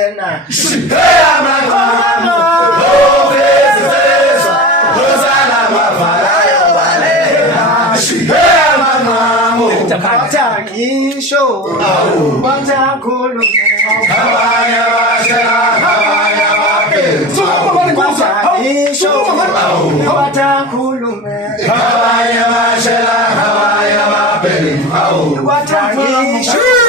Sena. Hey, I'm oh, this is this. Hosanna, my father. Hey, I'm Wataki show. Watakulu. Havaya, Havaya, Wataki show. Watakulu. Havaya, Havaya, Wataki show.